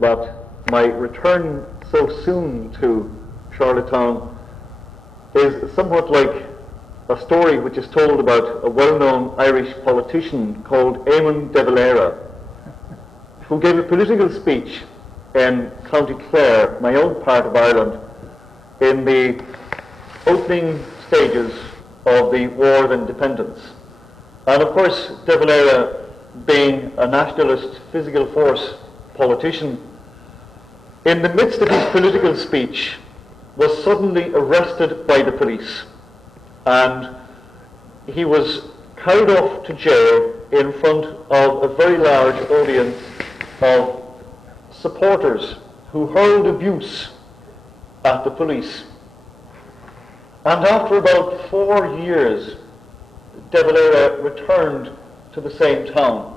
that my return so soon to Charlottetown is somewhat like a story which is told about a well-known Irish politician called Eamon de Valera, who gave a political speech in County Clare, my own part of Ireland, in the opening stages of the War of Independence. And of course, de Valera, being a nationalist physical force politician, in the midst of his political speech, was suddenly arrested by the police. And he was carried off to jail in front of a very large audience of supporters who hurled abuse at the police. And after about 4 years, de Valera returned to the same town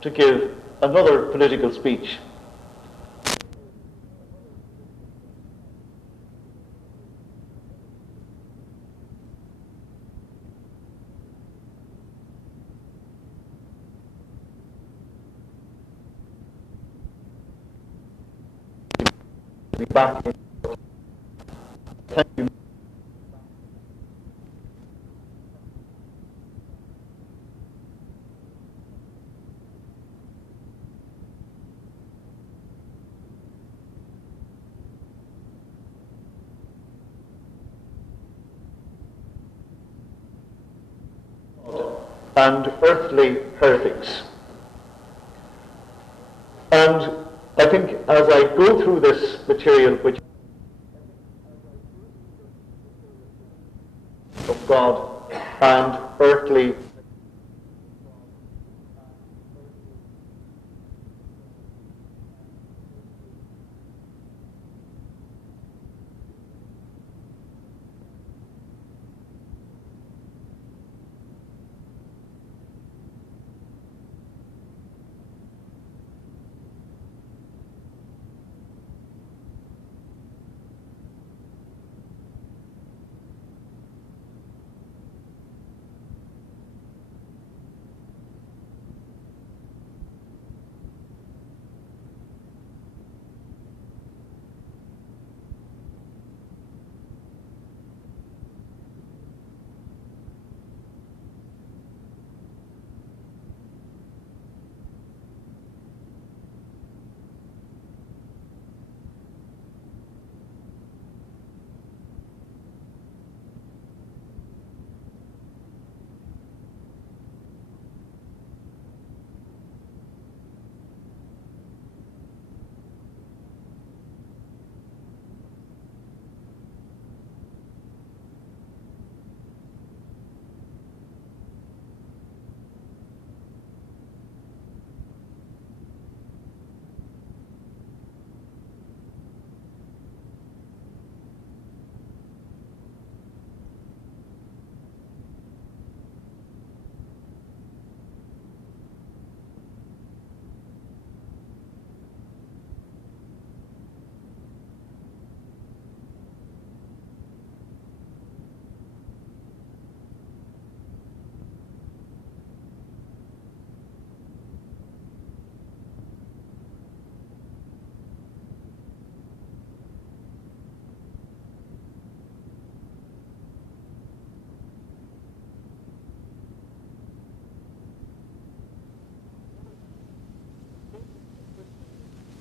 to give another political speech. Back in. Thank you. And earthly heretics. And I think as I go through this material, which of God and earthly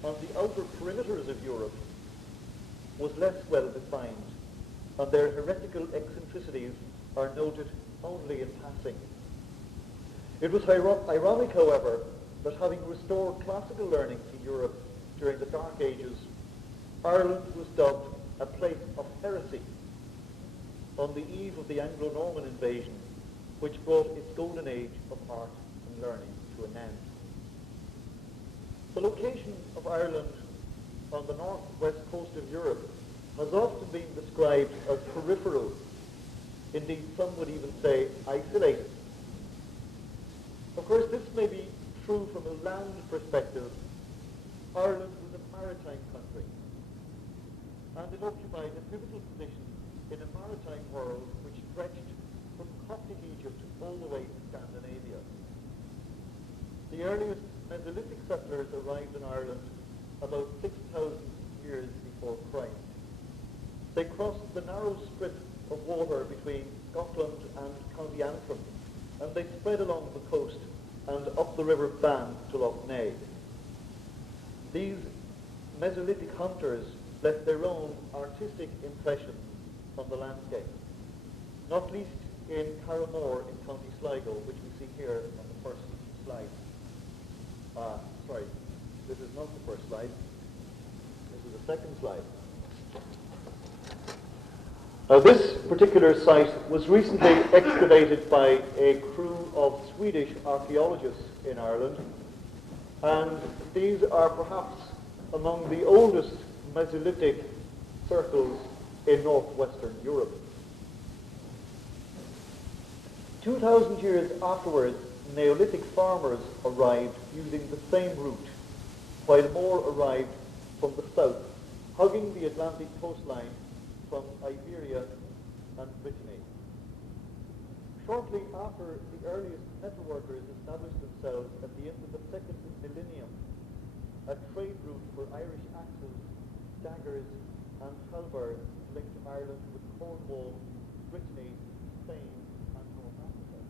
on the outer perimeters of Europe was less well defined, and their heretical eccentricities are noted only in passing. It was ironic, however, that having restored classical learning to Europe during the Dark Ages, Ireland was dubbed a place of heresy on the eve of the Anglo-Norman invasion, which brought its golden age of art and learning to an end. The location of Ireland on the northwest coast of Europe has often been described as peripheral. Indeed, some would even say isolated. Of course, this may be true from a land perspective. Ireland was a maritime country, and it occupied a pivotal position in a maritime world which stretched from Coptic Egypt all the way to Scandinavia. The earliest Mesolithic settlers arrived in Ireland about 6,000 years before Christ. They crossed the narrow strip of water between Scotland and County Antrim, and they spread along the coast and up the River Bann to Lough Neagh. These Mesolithic hunters left their own artistic impressions on the landscape, not least in Carramore in County Sligo, which we see here on the first slide. Sorry, this is not the first slide. This is the second slide. Now, this particular site was recently excavated by a crew of Swedish archaeologists in Ireland, and these are perhaps among the oldest Mesolithic circles in northwestern Europe. 2,000 years afterwards, Neolithic farmers arrived using the same route, while more arrived from the south, hugging the Atlantic coastline from Iberia and Brittany. Shortly after the earliest metalworkers established themselves at the end of the second millennium, a trade route for Irish axes, daggers, and halberds linked Ireland with Cornwall, Brittany, Spain, and North Africa.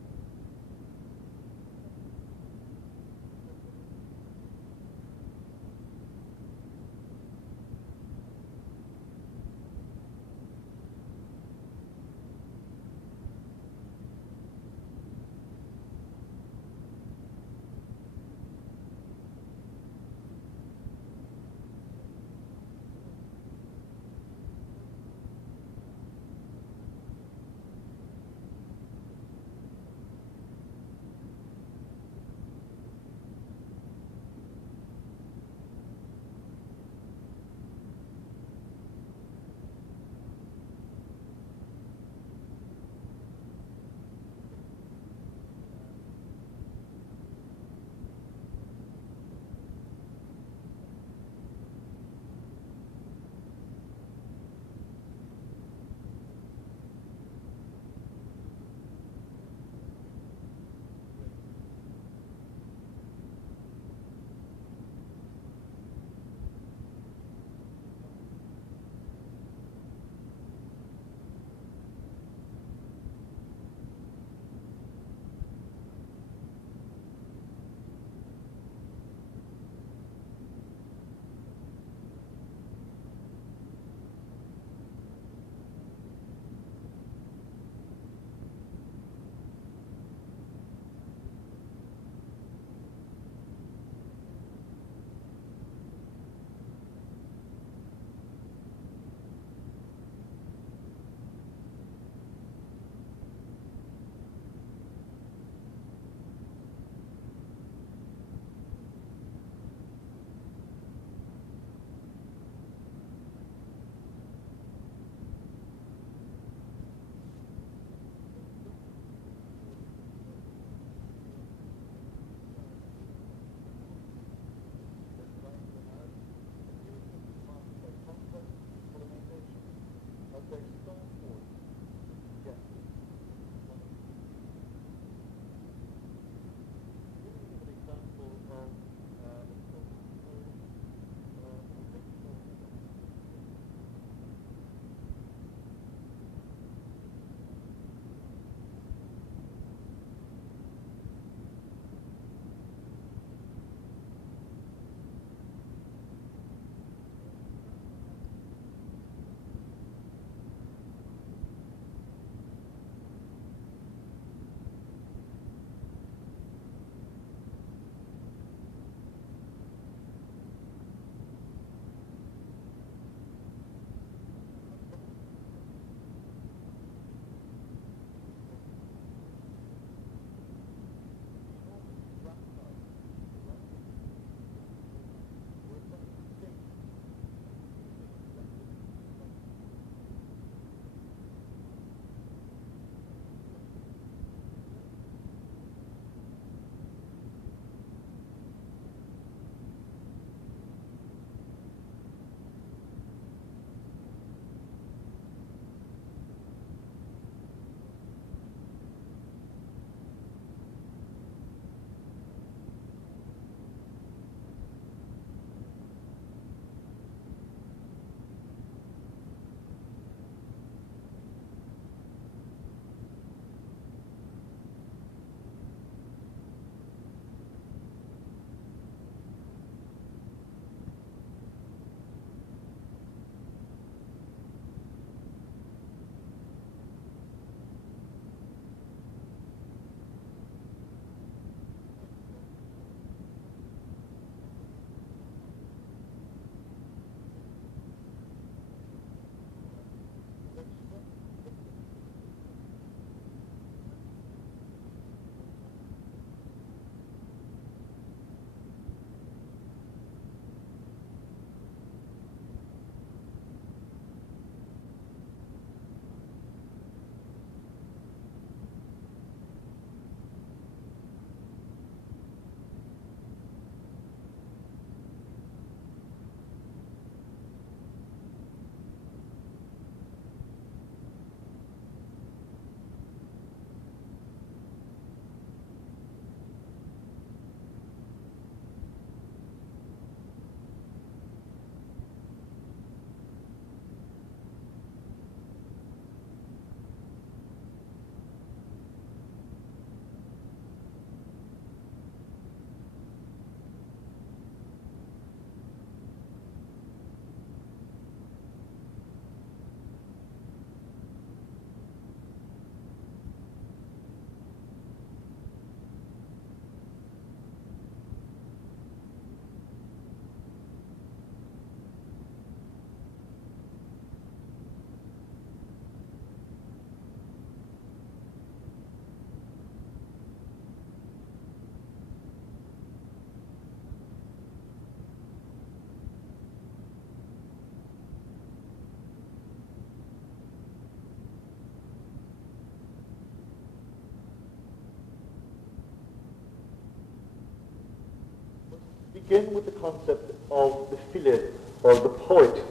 begin with the concept of the phile, or the poet,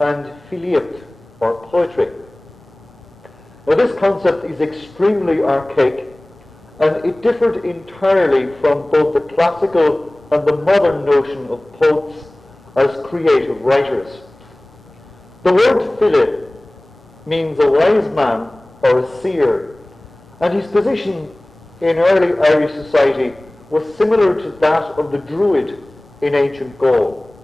and philiact, or poetry. Now this concept is extremely archaic, and it differed entirely from both the classical and the modern notion of poets as creative writers. The word phile means a wise man or a seer, and his position in early Irish society was similar to that of the Druid in ancient Gaul.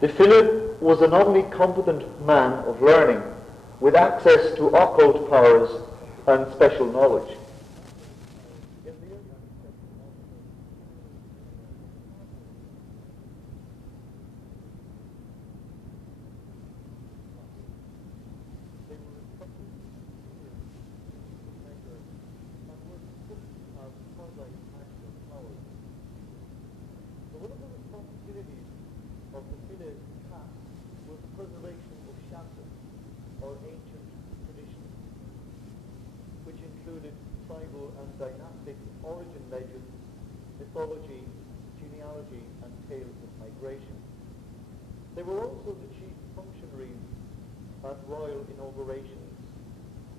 The phile was an omnicompetent man of learning with access to occult powers and special knowledge. One of the responsibilities of the phile caste was the preservation of Shanta, or ancient traditions, which included tribal and dynastic origin legends, mythology, genealogy, and tales of migration. They were also the chief functionaries at royal inaugurations,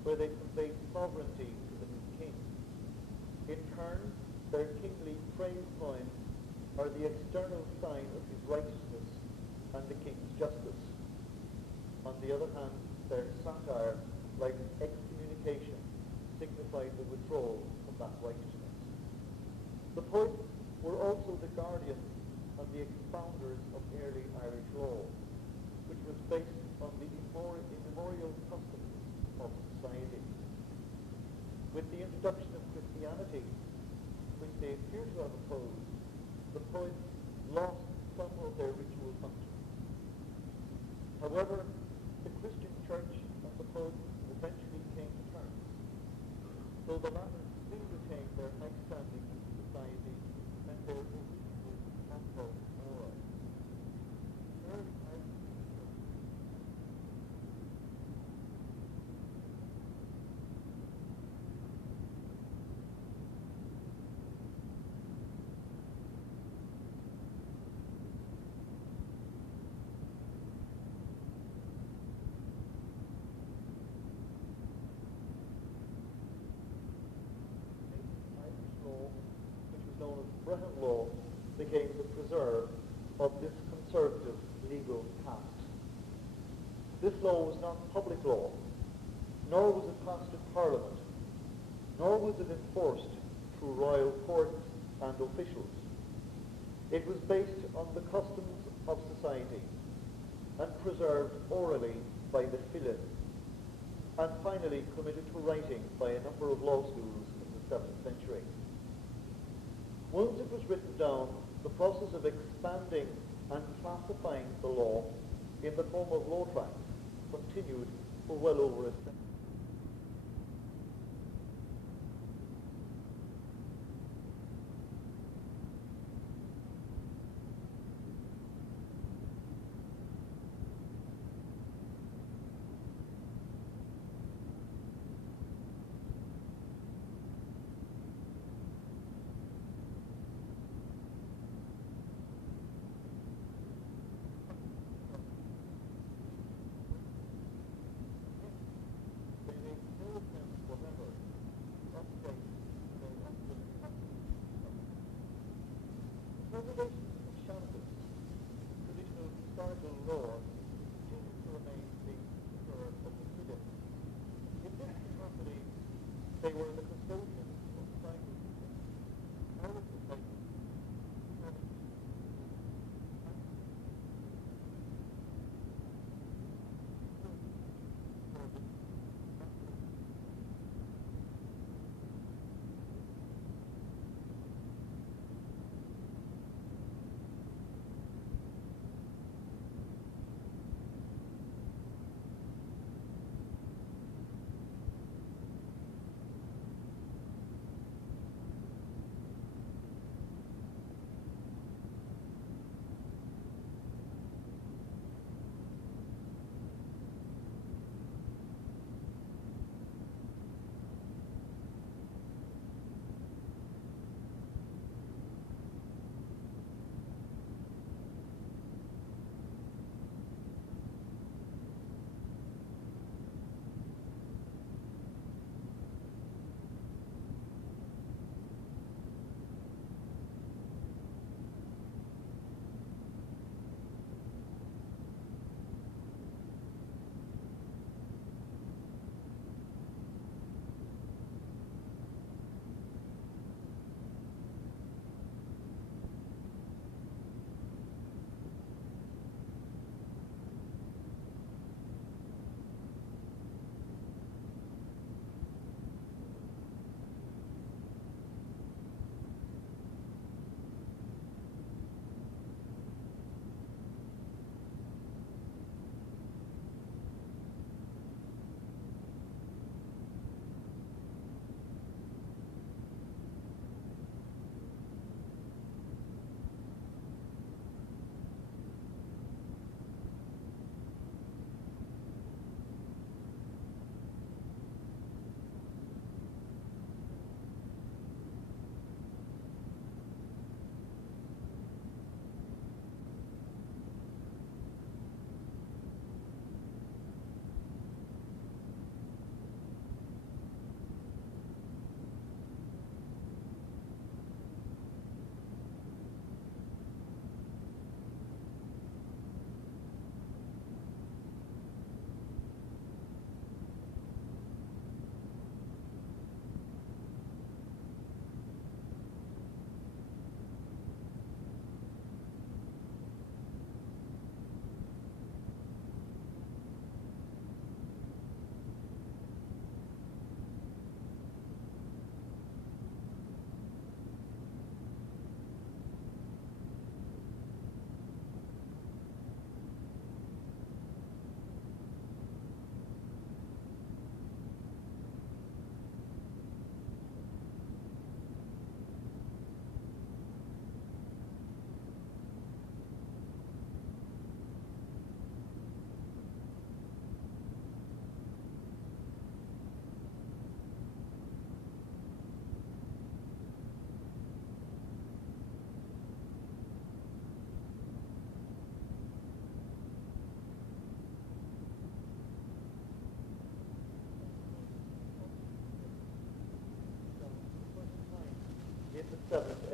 where they conveyed sovereignty to the new king. In turn, their kingly praise poems are the external sign of his righteousness and the king's justice. On the other hand, their satire, like excommunication, signified the withdrawal from that righteousness. The poets were also the guardians and the expounders of early Irish law, which was based on the immemorial customs of society. With the introduction of Christianity, which they appear to have opposed, the poets lost some of their ritual functions. However, the Christian church and the poets eventually came to terms, though the latter still retained their high standing in society and their original occult aura. Brehon law became the preserve of this conservative legal caste. This law was not public law, nor was it passed in Parliament, nor was it enforced through royal courts and officials. It was based on the customs of society and preserved orally by the phile, and finally committed to writing by a number of law schools in the 7th century. Once it was written down, the process of expanding and classifying the law in the form of law tracts continued for well over a century. Preservation of Shantas, traditional historical law, continues to remain the preserve of the phile. In this capacity, they were the custodians of tribal systems, oral society,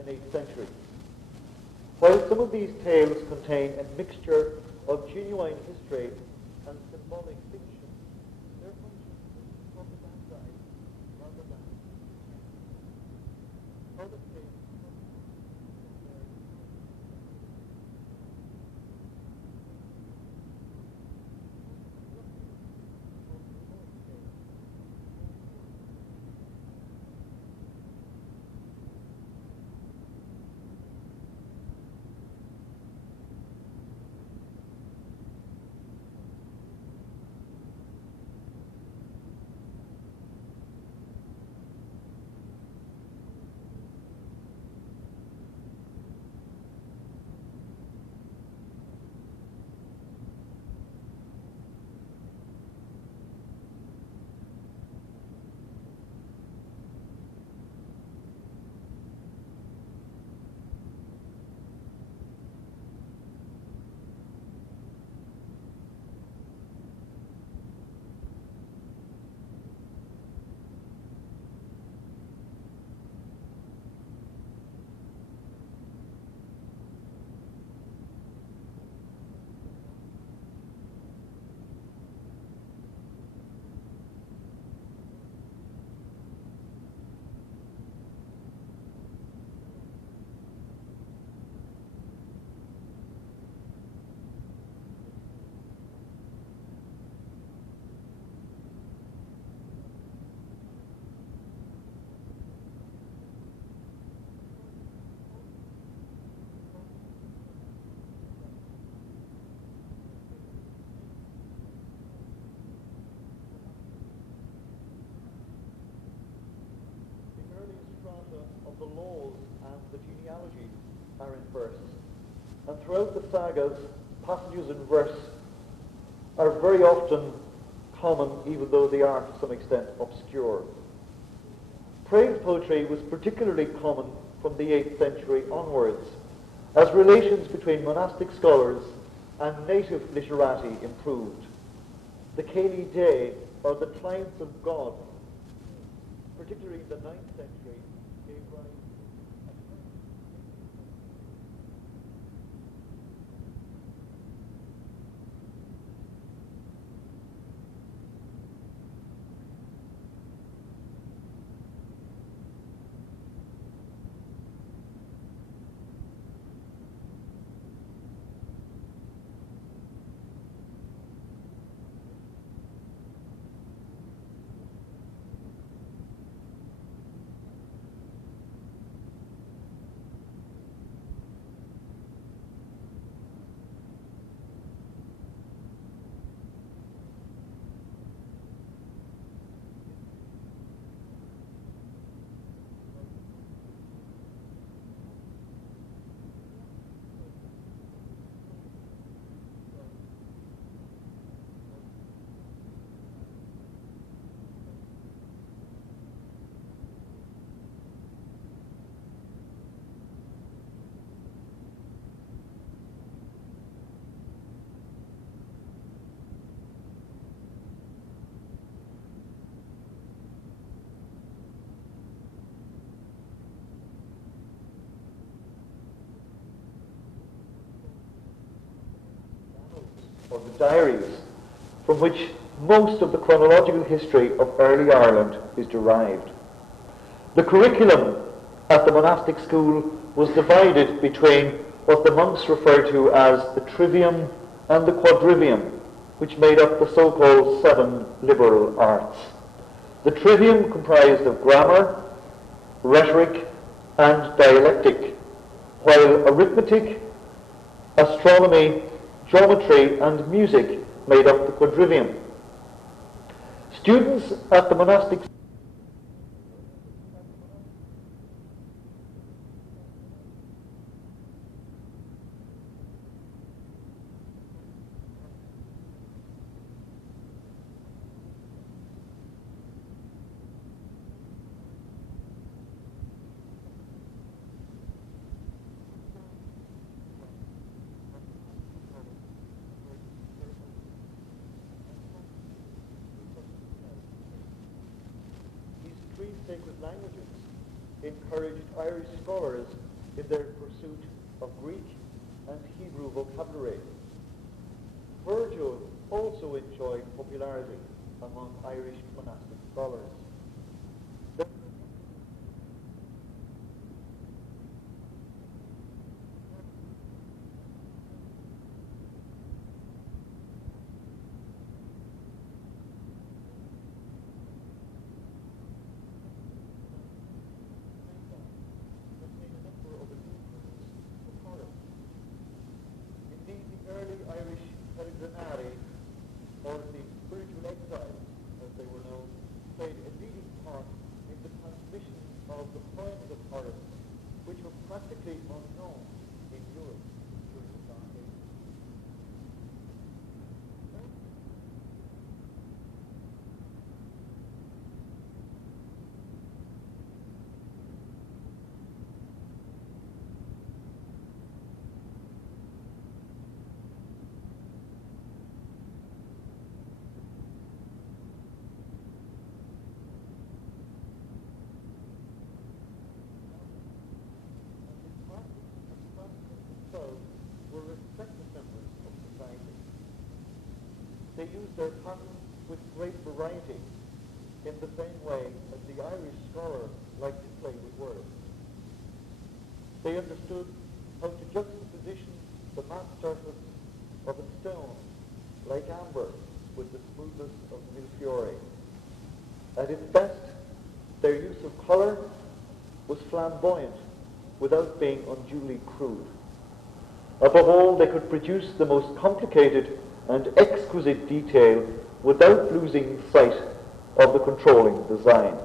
and 8th century. While some of these tales contain a mixture of genuine history and symbolic fiction, their function is propagandized rather than other tales. Of the laws and the genealogies are in verse. And throughout the sagas, passages in verse are very often common, even though they are to some extent obscure. Praise poetry was particularly common from the 8th century onwards, as relations between monastic scholars and native literati improved. The Caeli Day, or the clients of God, particularly in the 9th century, gave rise or the diaries, from which most of the chronological history of early Ireland is derived. The curriculum at the monastic school was divided between what the monks referred to as the trivium and the quadrivium, which made up the so-called 7 liberal arts. The trivium comprised of grammar, rhetoric, and dialectic, while arithmetic, astronomy, geometry, and music made up the quadrivium. Students at the monastic sacred languages encouraged Irish scholars in their pursuit of Greek and Hebrew vocabulary. Virgil also enjoyed popularity among Irish monastic scholars. Or the spiritual exiles, as they were known, played a leading part in the transmission of the poems of Horace, which were practically unknown in Europe during the Dark Ages. Were respected members of society. They used their tongue with great variety, in the same way as the Irish scholar liked to play with words. They understood how to juxtaposition the matte surface of a stone, like amber, with the smoothness of mille-fiori. At its best, their use of colour was flamboyant, without being unduly crude. Above all, they could produce the most complicated and exquisite detail without losing sight of the controlling design.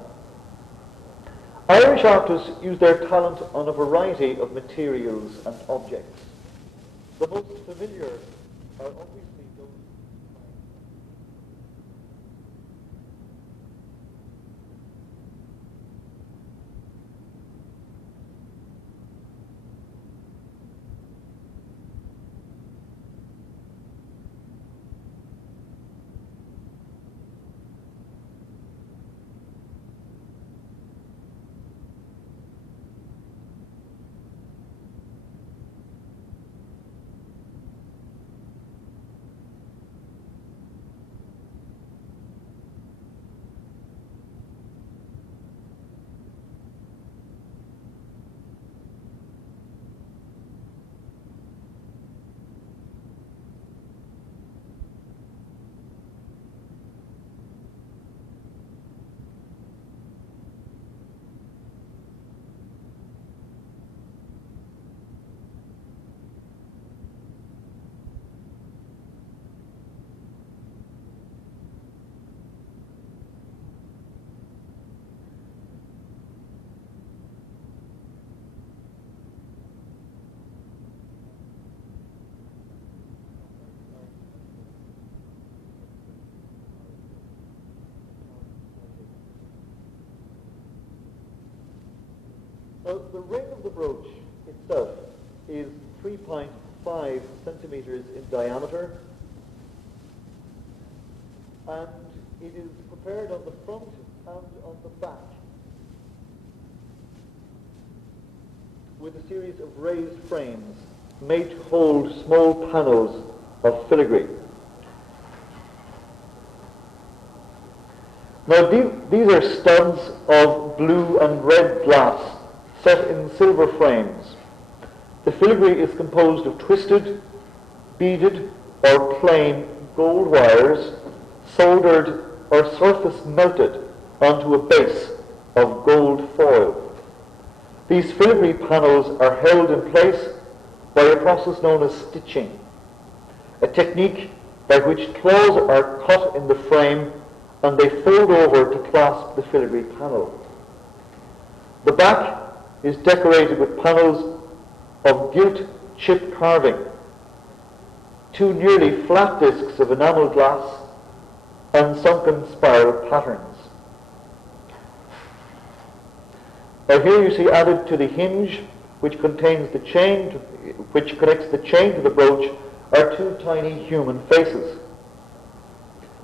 Irish artists use their talent on a variety of materials and objects. The most familiar are obviously those. Now, the ring of the brooch itself is 3.5 centimeters in diameter, and it is prepared on the front and on the back with a series of raised frames made to hold small panels of filigree. Now, these are studs of blue and red glass set in silver frames. The filigree is composed of twisted, beaded, or plain gold wires soldered or surface melted onto a base of gold foil. These filigree panels are held in place by a process known as stitching, a technique by which claws are cut in the frame and they fold over to clasp the filigree panel. The back is decorated with panels of gilt chip carving, two nearly flat discs of enamel glass, and sunken spiral patterns. Now here you see added to the hinge, which contains the chain, which connects the chain to the brooch, are two tiny human faces.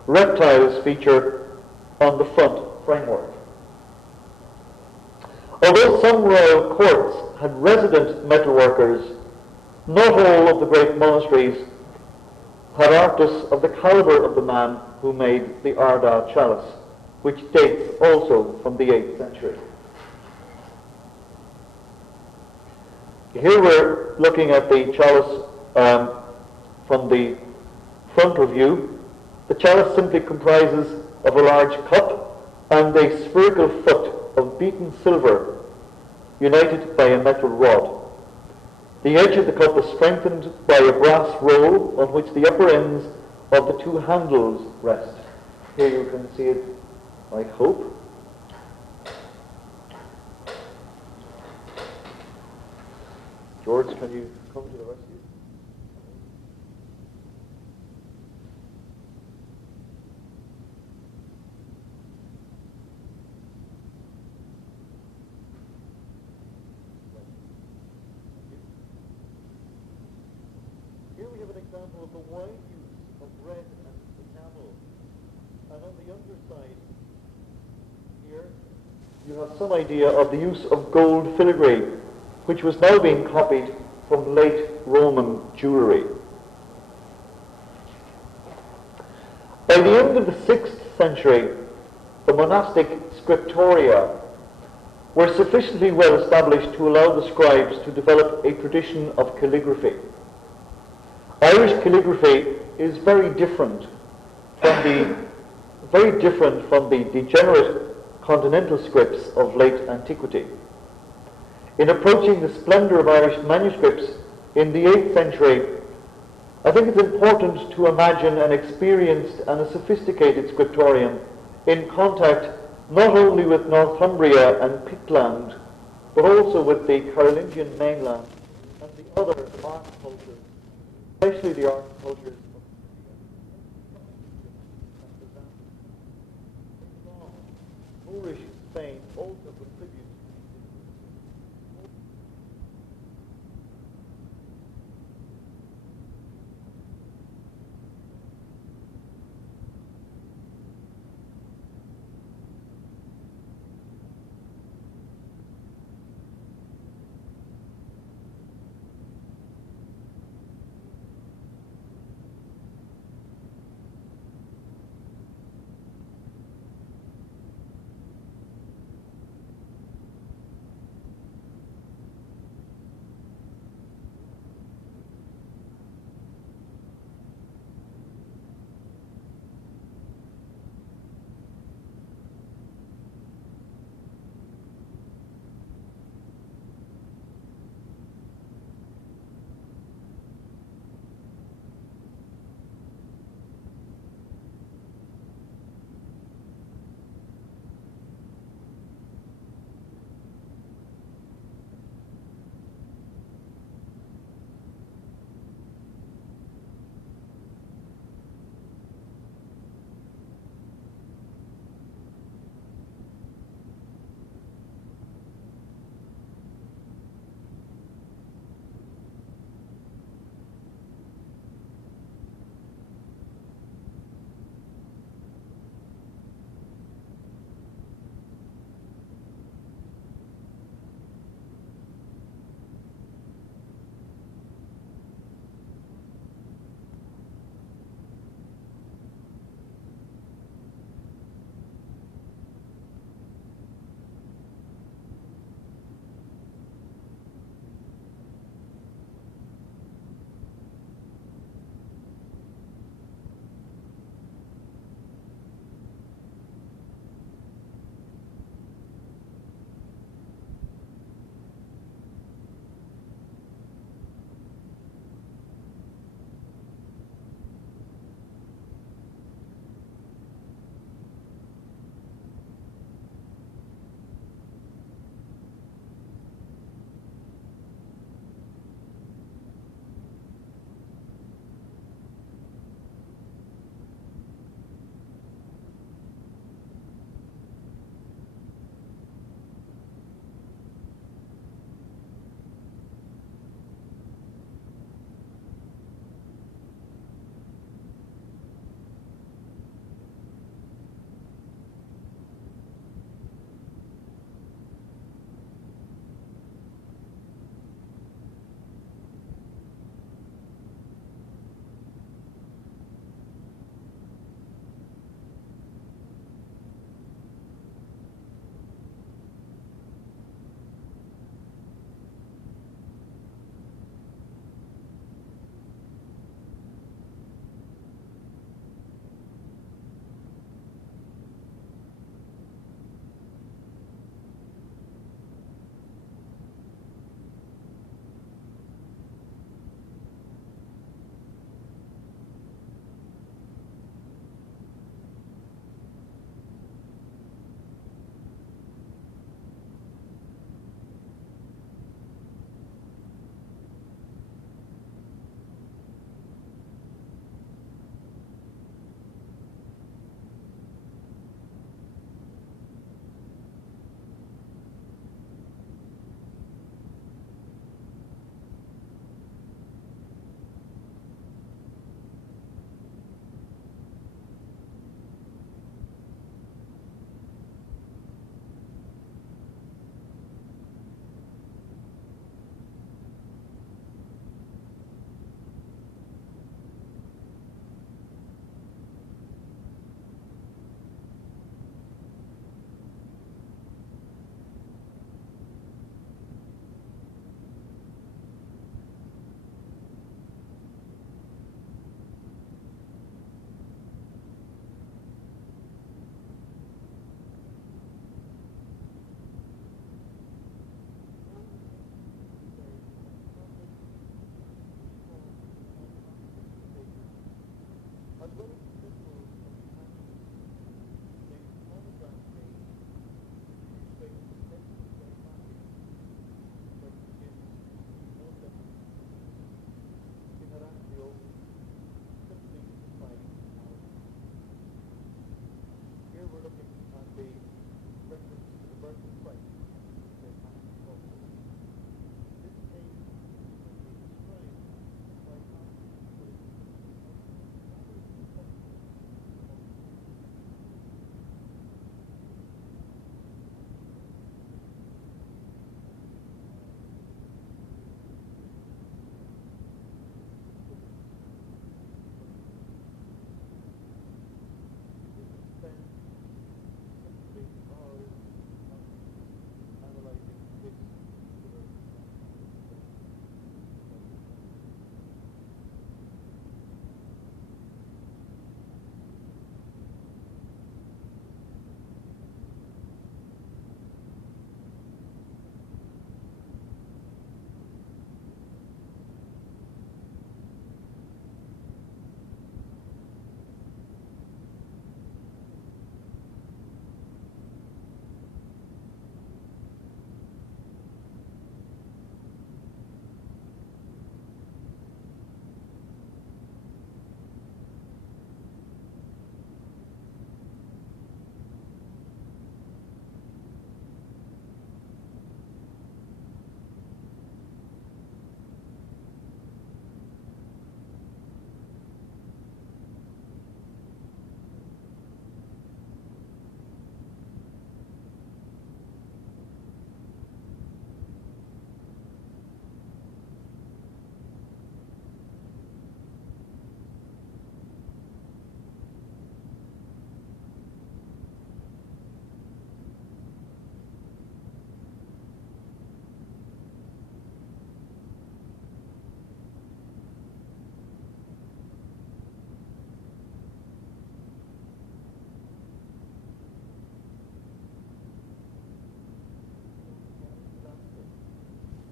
Reptiles feature on the front framework. Although some royal courts had resident metalworkers, not all of the great monasteries had artists of the caliber of the man who made the Ardagh chalice, which dates also from the 8th century. Here we're looking at the chalice from the frontal view. The chalice simply comprises of a large cup and a spherical foot of beaten silver united by a metal rod. The edge of the cup is strengthened by a brass roll on which the upper ends of the two handles rest. Here you can see it, I hope. George, can you come to the rescue? Here we have an example of the wide use of red and enamel. And on the underside here, you have some idea of the use of gold filigree, which was now being copied from late Roman jewellery. By the end of the 6th century, the monastic scriptoria were sufficiently well established to allow the scribes to develop a tradition of calligraphy. Irish calligraphy is very different from the degenerate continental scripts of late antiquity. In approaching the splendour of Irish manuscripts in the 8th century, I think it's important to imagine an experienced and a sophisticated scriptorium in contact not only with Northumbria and Pictland, but also with the Carolingian mainland and the other art cultures, especially the art cultures of Moorish Spain also contributes.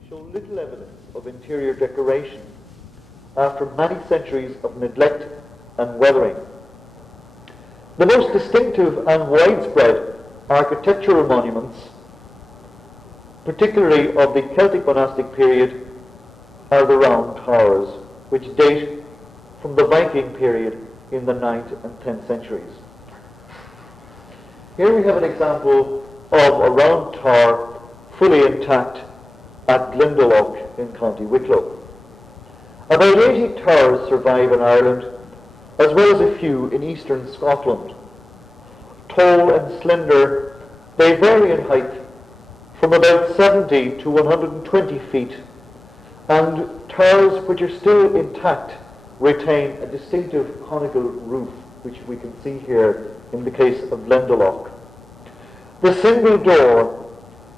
show little evidence of interior decoration after many centuries of neglect and weathering. The most distinctive and widespread architectural monuments, particularly of the Celtic monastic period, are the round towers, which date from the Viking period in the 9th and 10th centuries. Here we have an example of a round tower fully intact at Glendalough in County Wicklow. About 80 towers survive in Ireland, as well as a few in eastern Scotland. Tall and slender, they vary in height from about 70 to 120 feet, and towers which are still intact retain a distinctive conical roof, which we can see here in the case of Glendalough. The single door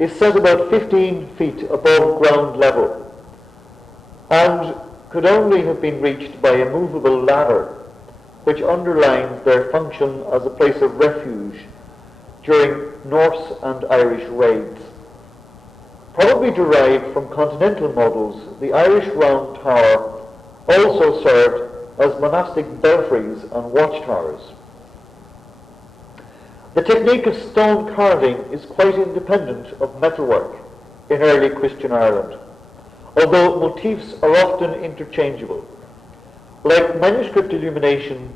is set about 15 feet above ground level and could only have been reached by a movable ladder, which underlines their function as a place of refuge during Norse and Irish raids. Probably derived from continental models, the Irish round tower also served as monastic belfries and watchtowers. The technique of stone carving is quite independent of metalwork in early Christian Ireland, although motifs are often interchangeable. Like manuscript illumination,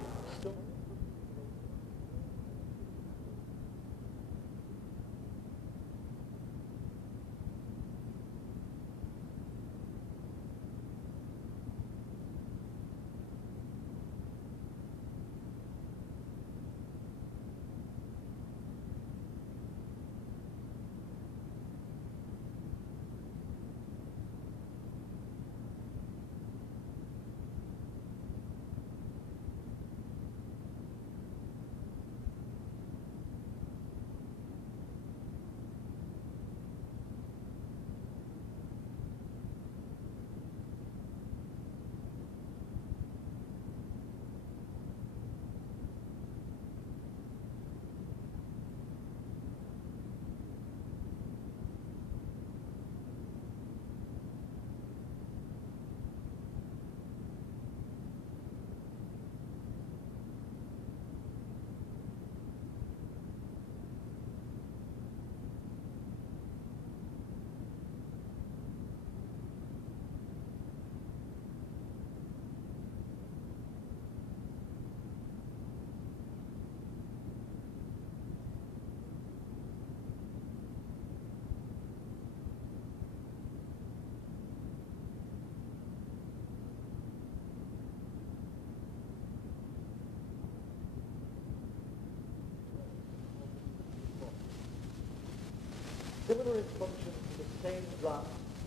similar in function to the stained glass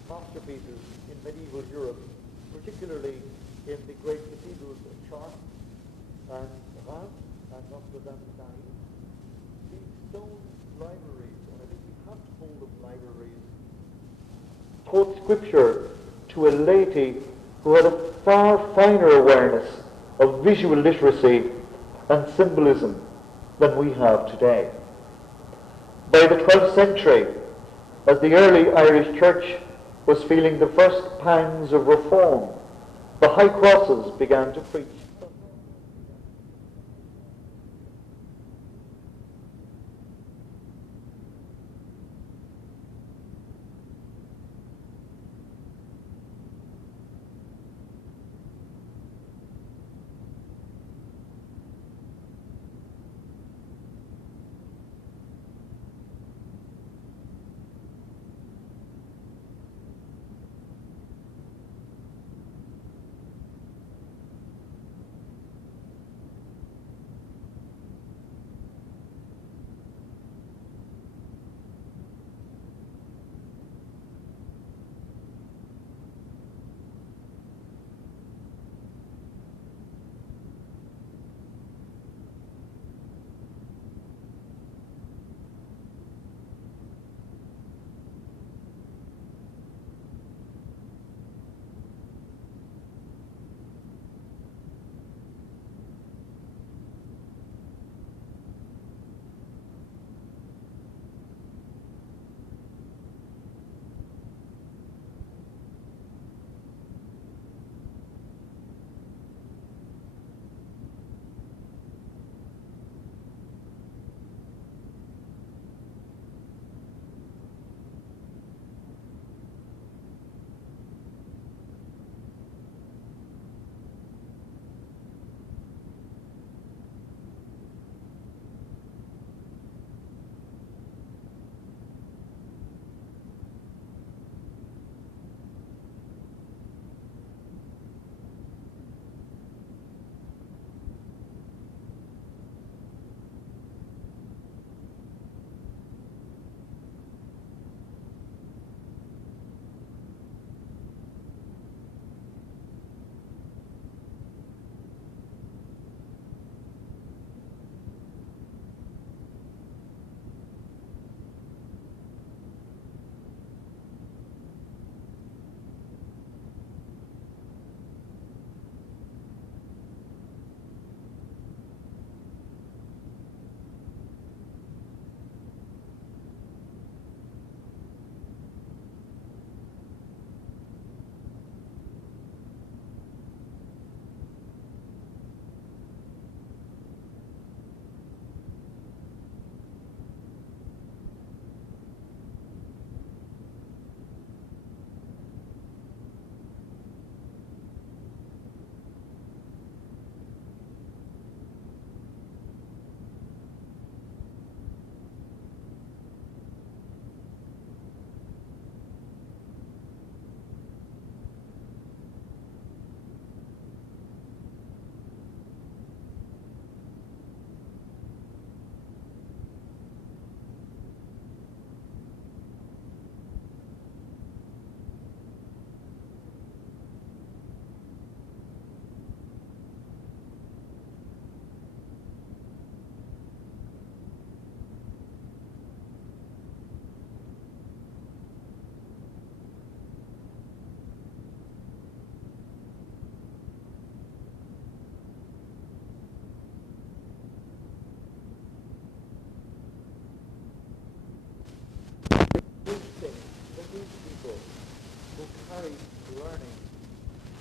masterpieces in medieval Europe, particularly in the great cathedrals of Chartres and Reims and Notre Dame de Paris. These stone libraries, and I think we have told of libraries, taught scripture to a laity who had a far finer awareness of visual literacy and symbolism than we have today. By the 12th century, as the early Irish Church was feeling the first pangs of reform, the high crosses began to preach.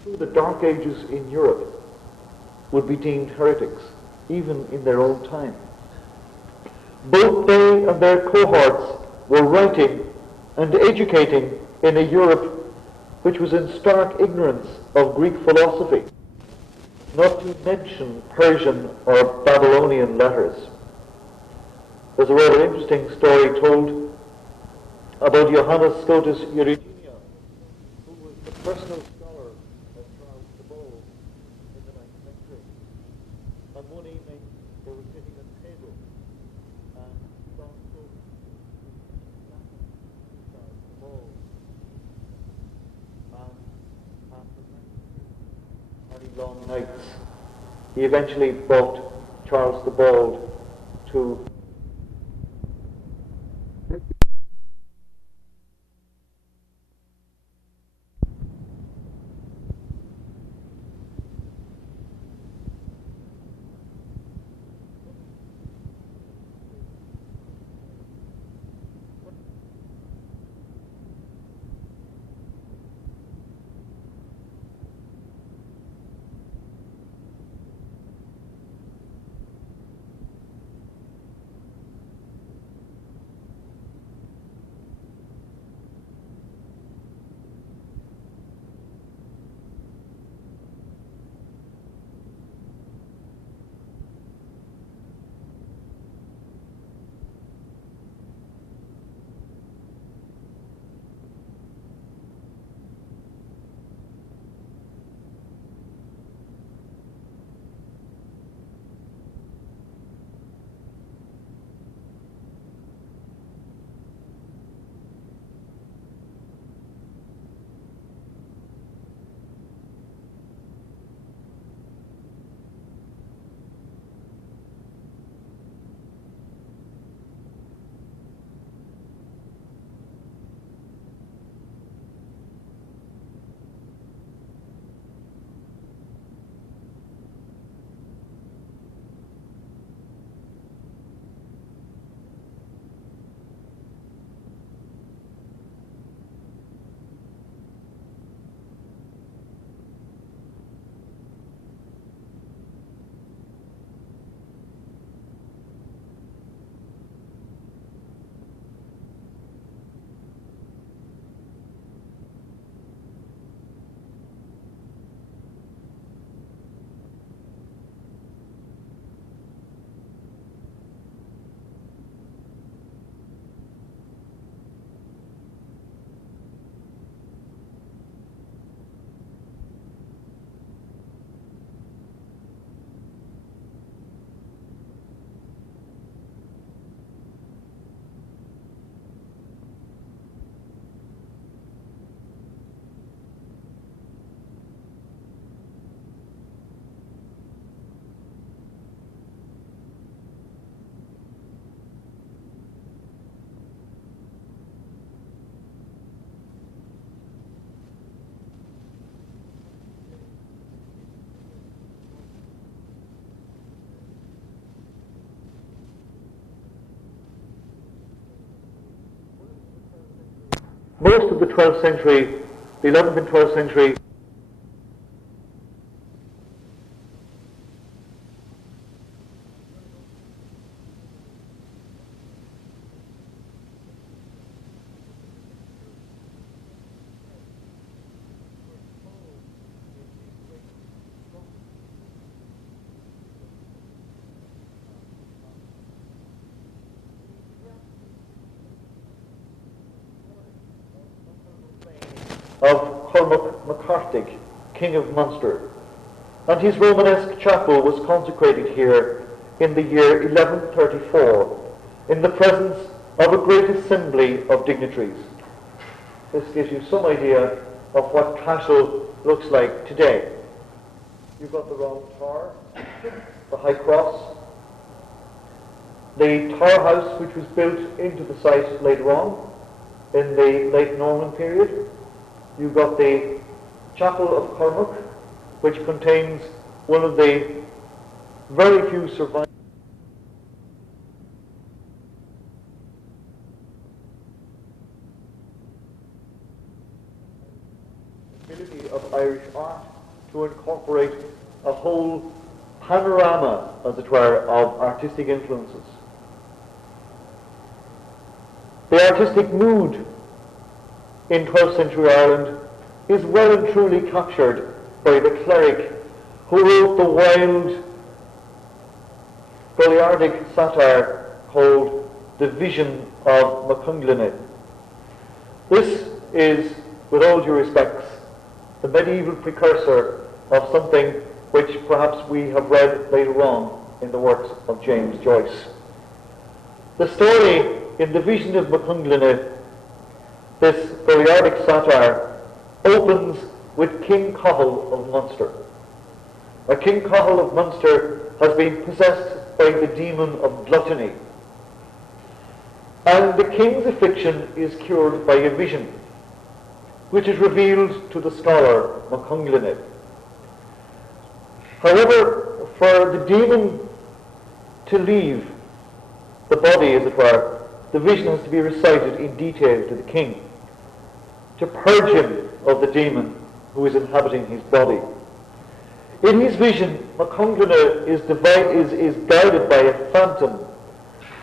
through the Dark Ages in Europe would be deemed heretics, even in their own time. Both they and their cohorts were writing and educating in a Europe which was in stark ignorance of Greek philosophy, not to mention Persian or Babylonian letters. There's a rather interesting story told about Johannes Scotus Eurygenea, who was the personal scholar of Charles the Bold in the 9th century. And one evening they were sitting at table, and John Scotus Charles the Bold. And after many long nights, he eventually brought Charles the Bald to most of the 12th century, the 11th and 12th century, of Cormac MacCarthy, King of Munster, and his Romanesque chapel was consecrated here in the year 1134 in the presence of a great assembly of dignitaries. This gives you some idea of what Cashel looks like today. You've got the Round Tower, the High Cross, the Tower House which was built into the site later on in the late Norman period. You've got the Chapel of Cormac, which contains one of the very few surviving ability of Irish art to incorporate a whole panorama, as it were, of artistic influences. The artistic mood in 12th century Ireland is well and truly captured by the cleric who wrote the wild, goliardic satire called The Vision of Macunglinne. This is, with all due respects, the medieval precursor of something which perhaps we have read later on in the works of James Joyce. The story in The Vision of Macunglinne, this goliardic satire, opens with King Cathal of Munster. Now, King Cathal of Munster has been possessed by the demon of gluttony, and the king's affliction is cured by a vision, which is revealed to the scholar Macunglinne. However, for the demon to leave the body, as it were, the vision has to be recited in detail to the king, to purge him of the demon who is inhabiting his body. In his vision, Macunglinne is guided by a phantom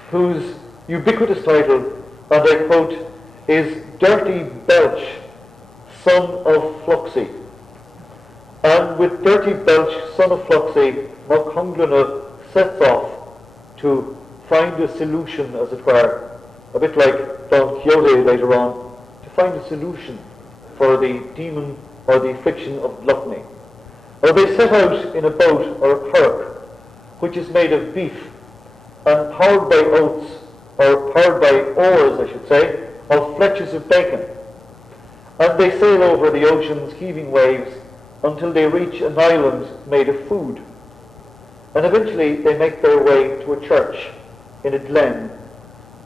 whose ubiquitous title, and I quote, is Dirty Belch, son of Fluxy. And with Dirty Belch, son of Fluxy, Macunglinne sets off to find a solution, as it were, a bit like Don Quixote later on, to find a solution for the demon or the affliction of gluttony. Or they set out in a boat or a curragh, which is made of beef and powered by oats, or powered by oars, I should say, of fletches of bacon. And they sail over the ocean's heaving waves until they reach an island made of food. And eventually they make their way to a church in a glen,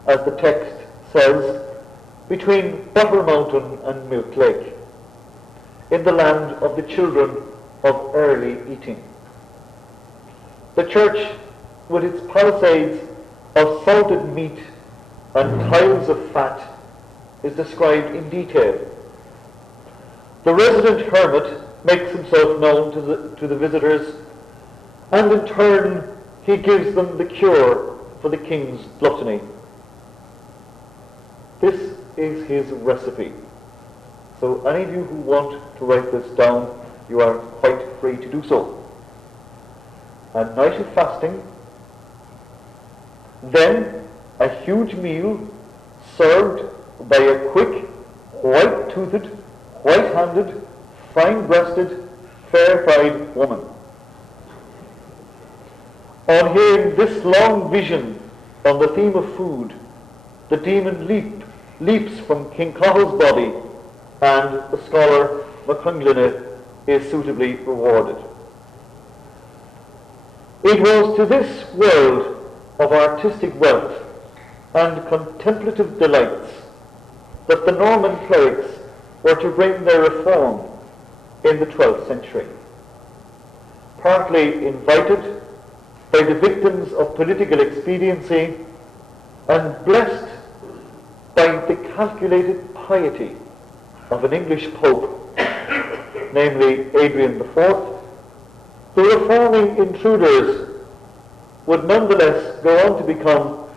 as the text says, between Butter Mountain and Milk Lake, in the land of the children of early eating. The church, with its palisades of salted meat and tiles of fat, is described in detail. The resident hermit makes himself known to the visitors, and in turn he gives them the cure for the king's gluttony. This is his recipe. So any of you who want to write this down, you are quite free to do so. A night of fasting, then a huge meal served by a quick, white-toothed, white-handed, fine-breasted, fair-thighed woman. On hearing this long vision on the theme of food, the demon leaps from King Cathal's body, and the scholar Macunglinne is suitably rewarded. It was to this world of artistic wealth and contemplative delights that the Norman clerics were to bring their reform in the 12th century. Partly invited by the victims of political expediency and blessed by the calculated piety of an English pope, namely Adrian IV, the reforming intruders would nonetheless go on to become,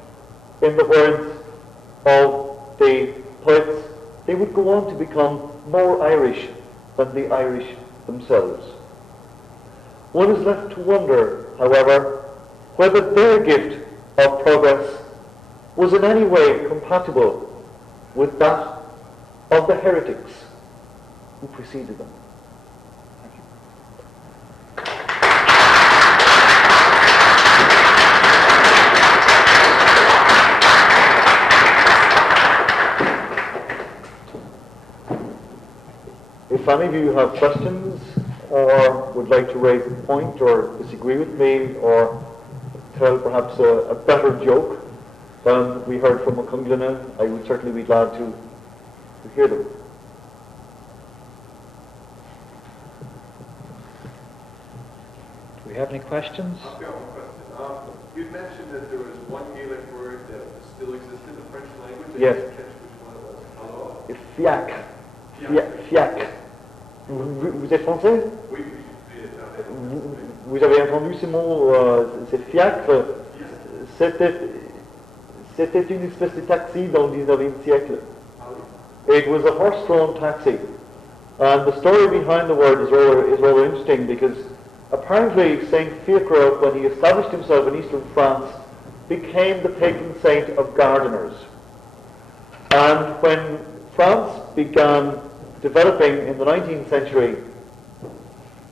in the words of the poets, they would go on to become more Irish than the Irish themselves. One is left to wonder, however, whether their gift of progress was in any way compatible with that of the heretics who preceded them. Thank you. If any of you have questions or would like to raise a point or disagree with me or tell perhaps a better joke than we heard from Macunglinne, I would certainly be glad to hear them. Do we have any questions? I've got one question. You'd mentioned that there was one Gaelic word that still exists in the French language. Yes. I didn't catch which one it was. Hello? Fiac. Fiac. Vous êtes français? Oui, vous avez entendu ce mot, c'est fiacre. C'était une espèce de taxi dans le 19e siècle. It was a horse-drawn taxi. And the story behind the word is rather interesting, because apparently Saint Fiacre, when he established himself in eastern France, became the patron saint of gardeners. And when France began developing in the 19th century,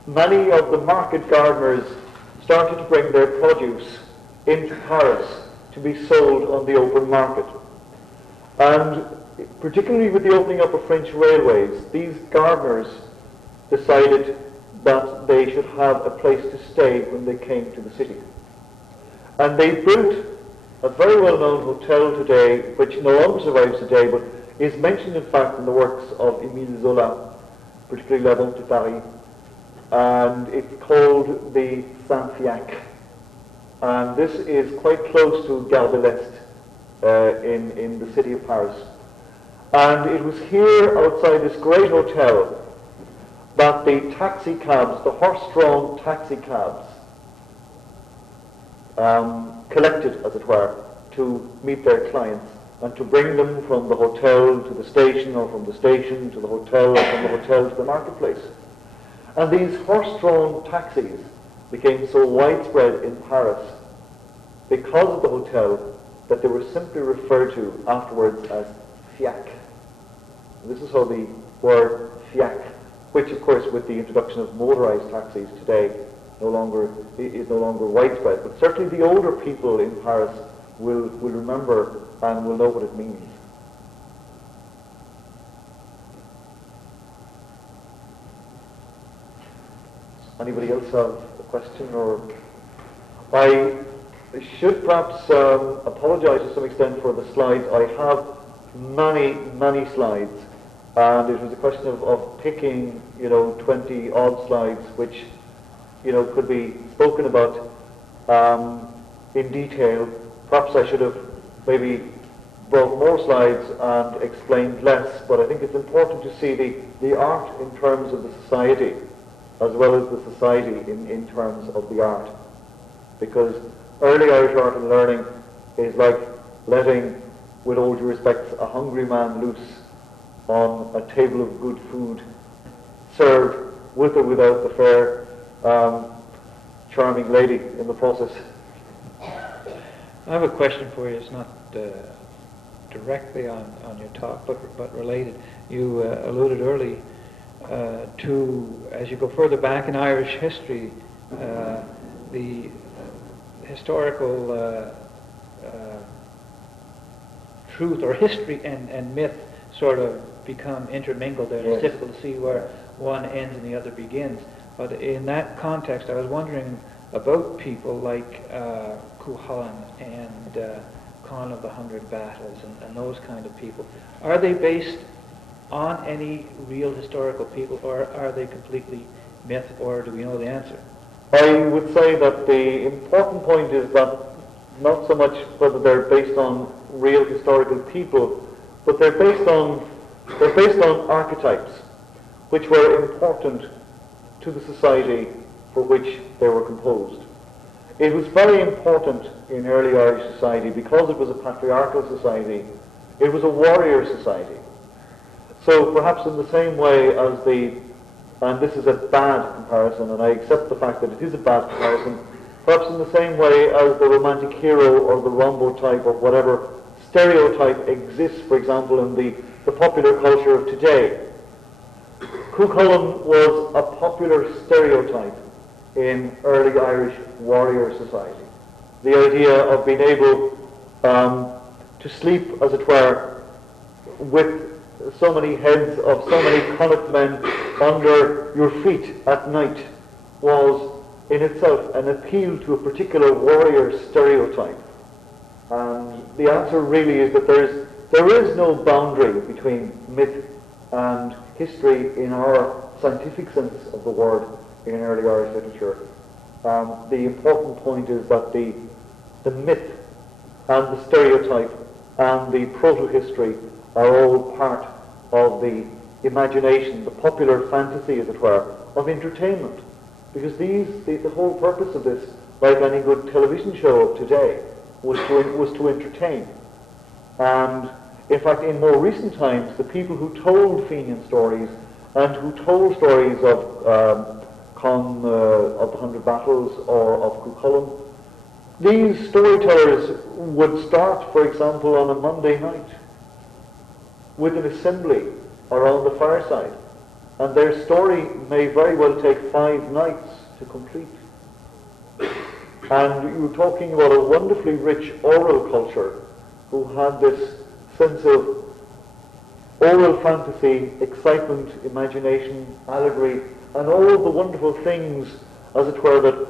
many of the market gardeners started to bring their produce into Paris to be sold on the open market. And particularly with the opening up of French railways, these gardeners decided that they should have a place to stay when they came to the city. And they built a very well-known hotel today, which no longer survives today, but is mentioned in fact in the works of Émile Zola, particularly La Vente de Paris, and it's called the Saint-Fiacre. And this is quite close to Gare de l'Est in the city of Paris. And it was here outside this great hotel that the taxi cabs, the horse-drawn taxi cabs, collected, as it were, to meet their clients and to bring them from the hotel to the station, or from the station to the hotel, or from the hotel to the marketplace. And these horse-drawn taxis became so widespread in Paris because of the hotel that they were simply referred to afterwards as fiacre. This is how the word fiacre, which of course with the introduction of motorized taxis today is no longer widespread, but certainly the older people in Paris will remember and will know what it means. Anybody else have a question? Or I should perhaps apologize to some extent for the slides. I have many slides, and it was a question of picking 20 odd slides which could be spoken about in detail. Perhaps I should have maybe brought more slides and explained less, but I think it's important to see the art in terms of the society as well as the society in terms of the art. Because early Irish art and learning is like letting, with all due respect, a hungry man loose on a table of good food, served with or without the fair, charming lady in the process. I have a question for you. It's not directly on your talk, but related. You alluded early to, as you go further back in Irish history, the historical truth or history and myth sort of become intermingled there. It's difficult to see where one ends and the other begins. But in that context, I was wondering about people like Cuchulainn and Conn of the 100 Battles and those kind of people. Are they based on any real historical people, or are they completely myth, or do we know the answer? I would say that the important point is that not so much whether they're based on real historical people, but they're based on archetypes which were important to the society for which they were composed. It was very important in early Irish society because it was a patriarchal society. It was a warrior society. So perhaps in the same way as and this is a bad comparison, and I accept the fact that it is a bad comparison, perhaps in the same way as the romantic hero or the Rombo type or whatever stereotype exists, for example, in the popular culture of today. Cuchulainn was a popular stereotype in early Irish warrior society. The idea of being able to sleep, as it were, with so many heads of so many Connacht men under your feet at night was in itself an appeal to a particular warrior stereotype. And the answer really is that there is no boundary between myth and history in our scientific sense of the word in early Irish literature. The important point is that the myth and the stereotype and the proto-history are all part of the imagination, the popular fantasy, as it were, of entertainment. Because the whole purpose of this, like any good television show today, was to entertain. And in fact, in more recent times, the people who told Fenian stories and who told stories of the 100 Battles or of Cuchulainn, these storytellers would start, for example, on a Monday night with an assembly around the fireside, and their story may very well take 5 nights to complete. And you were talking about a wonderfully rich oral culture who had this sense of oral fantasy, excitement, imagination, allegory, and all the wonderful things, as it were, that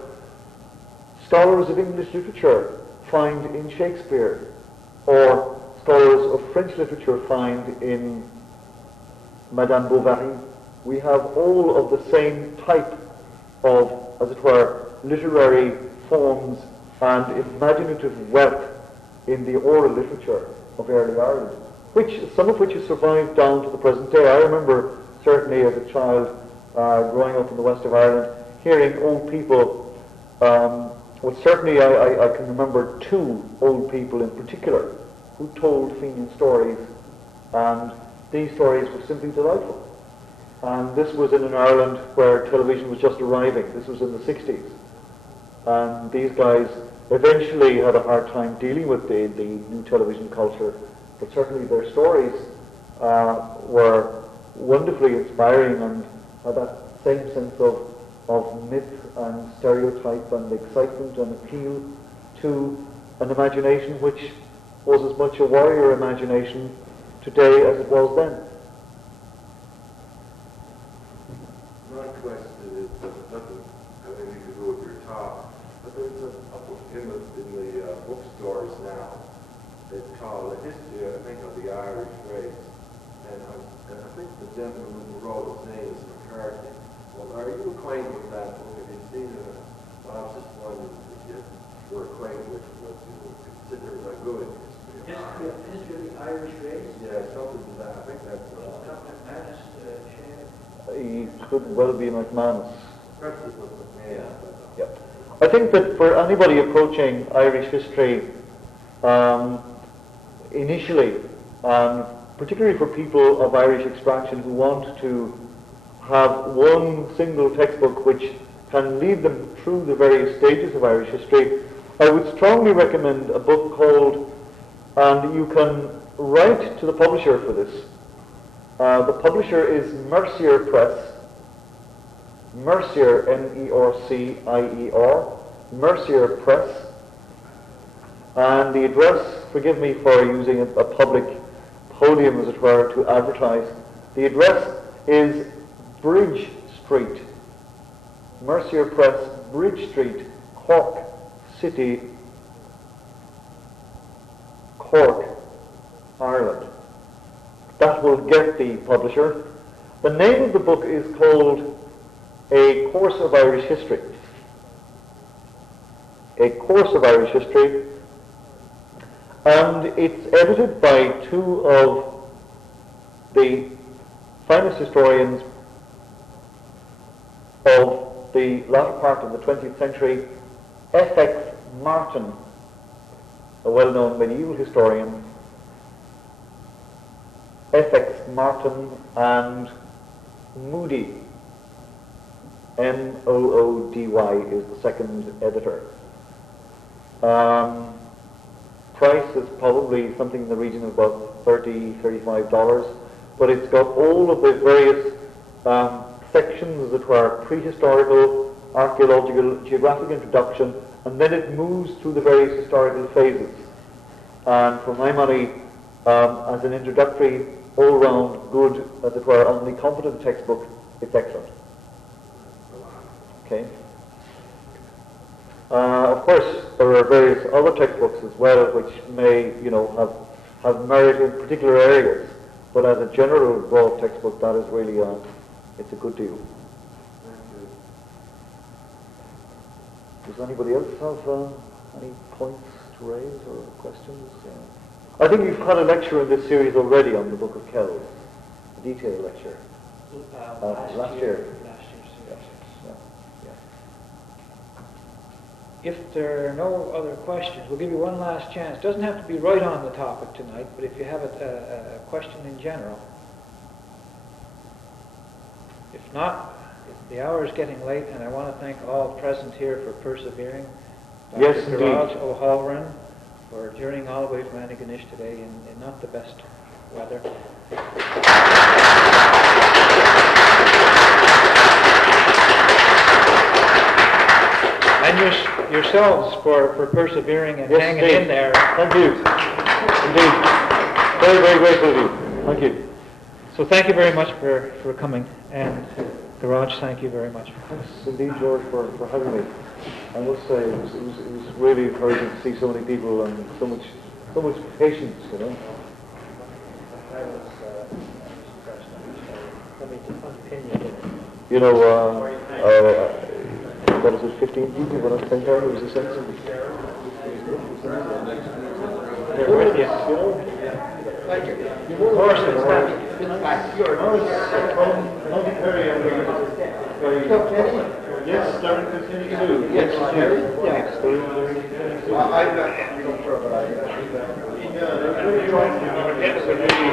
scholars of English literature find in Shakespeare, or scholars of French literature find in Madame Bovary. We have all of the same type of, as it were, literary forms and imaginative wealth in the oral literature of early Ireland, some of which has survived down to the present day. I remember, certainly as a child, growing up in the west of Ireland, hearing old people, certainly I can remember 2 old people in particular who told Fenian stories, and these stories were simply delightful. And this was in an Ireland where television was just arriving. This was in the 60s. And these guys eventually had a hard time dealing with the new television culture, but certainly their stories were wonderfully inspiring and had that same sense of myth and stereotype and excitement and appeal to an imagination which was as much a warrior imagination today as it was then. My question is nothing having to do with your talk, but there's in the bookstores now, it's called A History, I think, of the Irish Race, and I think the gentleman who wrote his name is McCarthy. Well, are you acquainted with that book? Have you seen it? Well, I was just wondering if you were acquainted with what you would consider a good history of Ireland. History of the Irish race? Yeah, something to that. I think that's He could well be McManus. perhaps it was McMahon. Yeah. I think that for anybody approaching Irish history initially, particularly for people of Irish extraction who want to have one single textbook which can lead them through the various stages of Irish history, I would strongly recommend a book called, and you can write to the publisher for this. The publisher is Mercier Press, Mercier, M-E-R-C-I-E-R, Mercier Press, and the address, forgive me for using a public podium as it were to advertise, the address is Bridge Street, Mercier Press, Bridge Street, Cork City, Cork, Ireland. That will get the publisher. The name of the book is called A Course of Irish History. A Course of Irish History. And it's edited by 2 of the finest historians of the latter part of the 20th century, F.X. Martin, a well-known medieval historian, F.X. Martin, and Moody, M-O-O-D-Y, is the second editor. Price is probably something in the region of about $30, $35, but it's got all of the various sections that were prehistorical, archaeological, geographic introduction, and then it moves through the various historical phases. And for my money, as an introductory, all-round, good, as it were, only competent textbook, it's excellent. Okay. Of course, there are various other textbooks as well, which may, have merit in particular areas. But as a general broad textbook, that is really it's a good deal. Does anybody else have any points to raise or questions? I think you've had a lecture in this series already on the Book of Kells, a detailed lecture. Last year. Last year. Yeah. if there are no other questions, we'll give you one last chance. It doesn't have to be right on the topic tonight, but if you have a question in general. If not, the hour is getting late, and I want to thank all present here for persevering. Yes, Dr. indeed. Gearóid Ó hAllmhuráin for journeying all the way from Antigonish today in not the best weather. And yourselves for persevering and hanging in there. Thank you. Indeed. Very, very grateful to you. Thank you. So thank you very much for coming. And Gearóid, thank you very much. Thanks indeed, George, for having me. I must say it was really encouraging to see so many people and so much patience, you know. You know, what is it, 15 people when I was 10 times, it was a sense of They're with you. Of course, it's not. Yes, Darren Kilkenny too. Yes, Darren. Yes, I'm not sure, but I... Yeah, they're really trying to get us a really